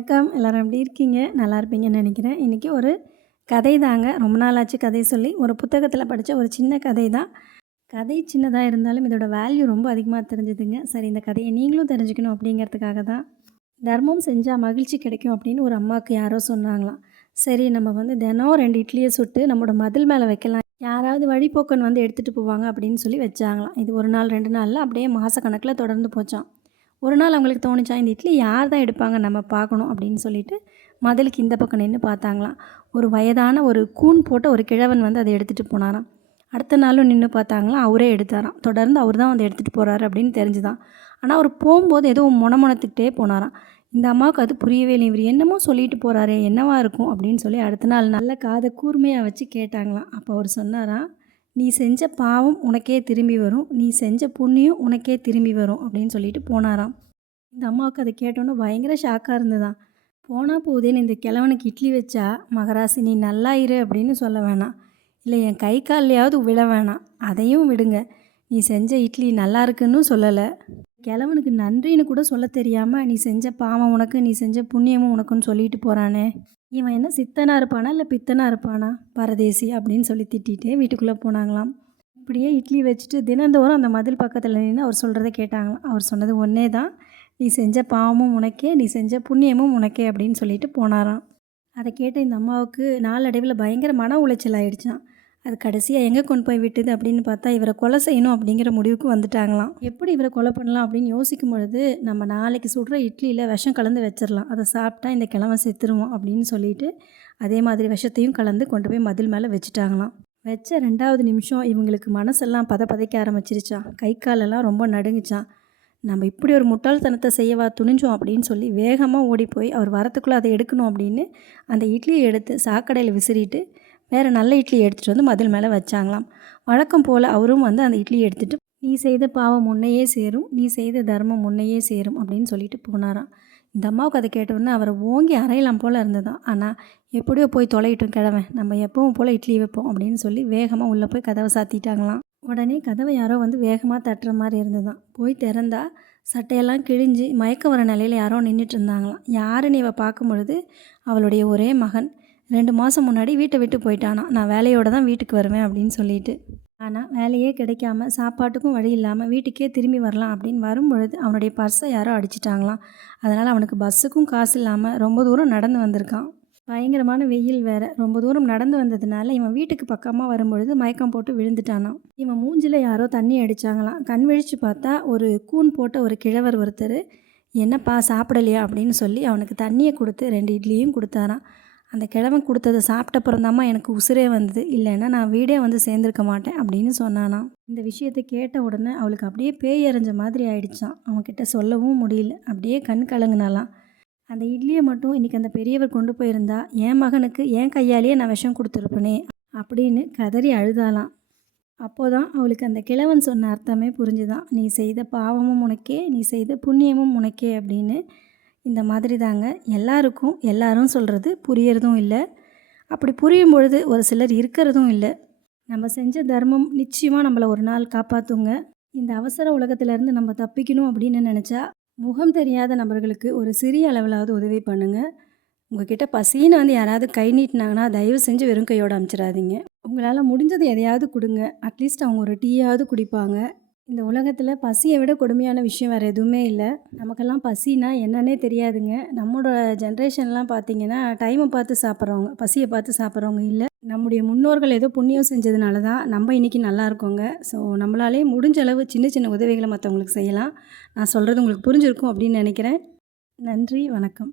வணக்கம். எல்லோரும் எப்படி இருக்கீங்க? நல்லா இருப்பீங்கன்னு நினைக்கிறேன். இன்றைக்கி ஒரு கதை தாங்க. ரொம்ப நாள் ஆச்சு கதை சொல்லி. ஒரு புத்தகத்தில் படித்த ஒரு சின்ன கதை தான். கதை சின்னதாக இருந்தாலும் இதோட வேல்யூ ரொம்ப அதிகமாக தெரிஞ்சுதுங்க. சரி இந்த கதையை நீங்களும் தெரிஞ்சுக்கணும் அப்படிங்கிறதுக்காக தான். தர்மம் செஞ்சால் மகிழ்ச்சி கிடைக்கும் அப்படின்னு ஒரு அம்மாவுக்கு யாரோ சொன்னாங்களாம். சரி நம்ம வந்து தினம் ரெண்டு இட்லியை சுட்டு நம்மளோட மதில் மேலே வைக்கலாம். யாராவது வழிபோக்கன் வந்து எடுத்துகிட்டு போவாங்க அப்படின்னு சொல்லி வச்சாங்களாம். இது ஒரு நாள் ரெண்டு நாளில் அப்படியே மாதக்கணக்கில் தொடர்ந்து போச்சான் ஒரு நாள் அவங்களுக்கு தோணுச்சா இந்த இட்லி யார் தான் எடுப்பாங்க நம்ம பார்க்கணும் அப்படின்னு சொல்லிட்டு மதிலுக்கு இந்த பக்கம் நின்று பார்த்தாங்களாம். ஒரு வயதான ஒரு கூன் போட்ட ஒரு கிழவன் வந்து அதை எடுத்துகிட்டு போனாராம். அடுத்த நாளும் நின்று பார்த்தாங்களாம் அவரே எடுத்தாராம். தொடர்ந்து அவர் தான் வந்து எடுத்துகிட்டு போகிறாரு அப்படின்னு தெரிஞ்சுதான். ஆனால் அவர் போகும்போது ஏதோ முணமுணத்துக்கிட்டே போனாராம். இந்த அம்மாவுக்கு அது புரியவே இல்லை இவர் என்னமோ சொல்லிட்டு போகிறாரே என்னவா இருக்கும் அப்படின்னு சொல்லி அடுத்த நாள் நல்ல காதை கூர்மையாக வச்சு கேட்டாங்களாம். அப்போ அவர் சொன்னாராம் நீ செஞ்ச பாவம் உனக்கே திரும்பி வரும். நீ செஞ்ச புண்ணியம் உனக்கே திரும்பி வரும் அப்படின்னு சொல்லிட்டு போனாராம். இந்த அம்மாவுக்கு அதை கேட்டோன்னே பயங்கர ஷாக்காக இருந்ததான் போனால் போதேன்னு இந்த கிழவனுக்கு இட்லி வச்சா மகராசி நீ நல்லா இரு அப்படின்னு சொல்ல வேணாம். இல்லை என் கை கால்லையாவது விழ வேணாம். அதையும் விடுங்க. நீ செஞ்ச இட்லி நல்லா இருக்குன்னு சொல்லலை. கிழவனுக்கு நன்றின்னு கூட சொல்ல தெரியாமல் நீ செஞ்ச பாவம் உனக்கு நீ செஞ்ச புண்ணியமும் உனக்குன்னு சொல்லிட்டு போகிறானே இவன் என்ன சித்தனாக இருப்பானா இல்லை பித்தனாக இருப்பானா? பரதேசி அப்படின்னு சொல்லி திட்டிகிட்டே வீட்டுக்குள்ளே போனாங்களாம். இப்படியே இட்லி வச்சுட்டு தினந்தோறும் அந்த மதில் பக்கத்தில் நின்று அவர் சொல்கிறத கேட்டாங்களாம். அவர் சொன்னது ஒன்றே தான். நீ செஞ்ச பாவமும் உனக்கே நீ செஞ்ச புண்ணியமும் உனக்கே அப்படின்னு சொல்லிட்டு போனாராம். அதை கேட்ட இந்த அம்மாவுக்கு நாளடைவில் பயங்கர மன உளைச்சல் ஆகிடுச்சான் அது கடைசியாக எங்கே கொண்டு போய் விட்டுது அப்படின்னு பார்த்தா இவரை கொலை செய்யணும் அப்படிங்கிற முடிவுக்கு வந்துட்டாங்களாம். எப்படி இவரை கொலை பண்ணலாம் அப்படின்னு யோசிக்கும் பொழுது நம்ம நாளைக்கு சுடுற இட்லியில் விஷம் கலந்து வச்சிடலாம். அதை சாப்பிட்டா இந்த கிழமை செத்துருவோம் அப்படின்னு சொல்லிட்டு அதே மாதிரி விஷத்தையும் கலந்து கொண்டு போய் மதில் மேலே வச்சுட்டாங்களாம். வச்ச ரெண்டாவது நிமிஷம் இவங்களுக்கு மனசெல்லாம் பத பதைக்க ஆரம்பிச்சிருச்சான் கை காலெல்லாம் ரொம்ப நடுங்குச்சான் நம்ம இப்படி ஒரு முட்டாள்தனத்தை செய்யவா துணிஞ்சோம் அப்படின்னு சொல்லி வேகமாக ஓடி போய் அவர் வரத்துக்குள்ளே அதை எடுக்கணும் அப்படின்னு அந்த இட்லியை எடுத்து சாக்கடையில் விசிறிட்டு வேறு நல்ல இட்லி எடுத்துகிட்டு வந்து மதில் மேலே வச்சாங்களாம். வழக்கம் போல் அவரும் வந்து அந்த இட்லியை எடுத்துகிட்டு நீ செய்த பாவம் முன்னையே சேரும் நீ செய்த தர்மம் முன்னையே சேரும் அப்படின்னு சொல்லிட்டு போனாராம். இந்த அம்மாவுக்கு அதை கேட்டவுடனே அவரை ஓங்கி அறையலாம் போல் இருந்ததான் ஆனால் எப்படியோ போய் தொலையிட்டோம் கிழவன் நம்ம எப்பவும் போல் இட்லி வைப்போம் அப்படின்னு சொல்லி வேகமாக உள்ளே போய் கதவை சாத்திட்டாங்களாம். உடனே கதவை யாரோ வந்து வேகமாக தட்டுற மாதிரி இருந்ததான் போய் திறந்தா சட்டையெல்லாம் கிழிஞ்சு மயக்க வர நிலையில் யாரோ நின்றுட்டு இருந்தாங்களாம். யாருன்னு இவ பார்க்கும் பொழுது அவளுடைய ஒரே மகன் ரெண்டு மாதம் முன்னாடி வீட்டை விட்டு போயிட்டானா. நான் வேலையோடு தான் வீட்டுக்கு வருவேன் அப்படின்னு சொல்லிட்டு. ஆனால் வேலையே கிடைக்காம சாப்பாட்டுக்கும் வழி இல்லாமல் வீட்டுக்கே திரும்பி வரலாம் அப்படின்னு வரும்பொழுது அவனுடைய பர்ஸை யாரோ அடிச்சிட்டாங்களாம். அதனால் அவனுக்கு பஸ்ஸுக்கும் காசு இல்லாமல் ரொம்ப தூரம் நடந்து வந்திருக்கான். பயங்கரமான வெயில் வேற. ரொம்ப தூரம் நடந்து வந்ததுனால இவன் வீட்டுக்கு பக்கமாக வரும்பொழுது மயக்கம் போட்டு விழுந்துட்டானான் இவன் மூஞ்சில் யாரோ தண்ணி அடித்தாங்களாம் கண் விழித்து பார்த்தா ஒரு கூன் போட்ட ஒரு கிழவர் ஒருத்தர் என்னப்பா சாப்பிடலையா? அப்படின்னு சொல்லி அவனுக்கு தண்ணியை கொடுத்து ரெண்டு இட்லியும் கொடுத்தாரான் அந்த கிழமை கொடுத்ததை சாப்பிட்டப்புறம் எனக்கு உசுரே வந்தது. இல்லைன்னா நான் வீடே வந்து சேர்ந்துருக்க மாட்டேன் அப்படின்னு சொன்னானா. இந்த விஷயத்தை கேட்ட உடனே அவளுக்கு அப்படியே பேய் எறிஞ்ச மாதிரி ஆயிடுச்சான் அவன்கிட்ட சொல்லவும் முடியல. அப்படியே கண் கலங்குனாலாம் அந்த இட்லியை மட்டும் இன்றைக்கி அந்த பெரியவர் கொண்டு போயிருந்தா என் மகனுக்கு என் கையாலேயே நான் விஷம் கொடுத்துருப்பனே அப்படின்னு கதறி அழுதாலாம் அப்போதான் அவளுக்கு அந்த கிழவன் சொன்ன அர்த்தமே புரிஞ்சுதான். நீ செய்த பாவமும் உனக்கே நீ செய்த புண்ணியமும் உனக்கே அப்படின்னு இந்த மாதிரி தாங்க. எல்லாருக்கும் எல்லாரும் சொல்கிறது புரியறதும் இல்லை. அப்படி புரியும் பொழுது ஒரு சிலர் இருக்கிறதும் இல்லை. நம்ம செஞ்ச தர்மம் நிச்சயமாக நம்மளை ஒரு நாள் காப்பாற்றுங்க இந்த அவசர உலகத்திலேருந்து நம்ம தப்பிக்கணும் அப்படின்னு நினச்சா முகம் தெரியாத நபர்களுக்கு ஒரு சிறிய அளவிலாவது உதவி பண்ணுங்கள் உங்ககிட்ட பசின்னு வந்து யாராவது கை நீட்டினாங்கன்னா தயவு செஞ்சு வெறும் கையோடு அமைச்சிடாதீங்க. உங்களால் முடிஞ்சது எதையாவது கொடுங்க. அட்லீஸ்ட் அவங்க ஒரு டீயாவது குடிப்பாங்க. இந்த உலகத்தில் பசியை விட கொடுமையான விஷயம் வேறு எதுவுமே இல்லை. நமக்கெல்லாம் பசினா என்னன்னே தெரியாதுங்க. நம்மளோட ஜென்ரேஷன்லாம் பார்த்திங்கன்னா டைமை பார்த்து சாப்பிட்றவங்க பசியை பார்த்து சாப்பிட்றவங்க இல்லை. நம்முடைய முன்னோர்கள் ஏதோ புண்ணியம் செஞ்சதுனால தான் நம்ம இன்றைக்கி நல்லா இருக்கோங்க. ஸோ நம்மளாலே முடிஞ்ச அளவு சின்ன சின்ன உதவிகளை மற்றவங்களுக்கு செய்யலாம். நான் சொல்கிறது உங்களுக்கு புரிஞ்சிருக்கும் அப்படின்னு நினைக்கிறேன். நன்றி வணக்கம்.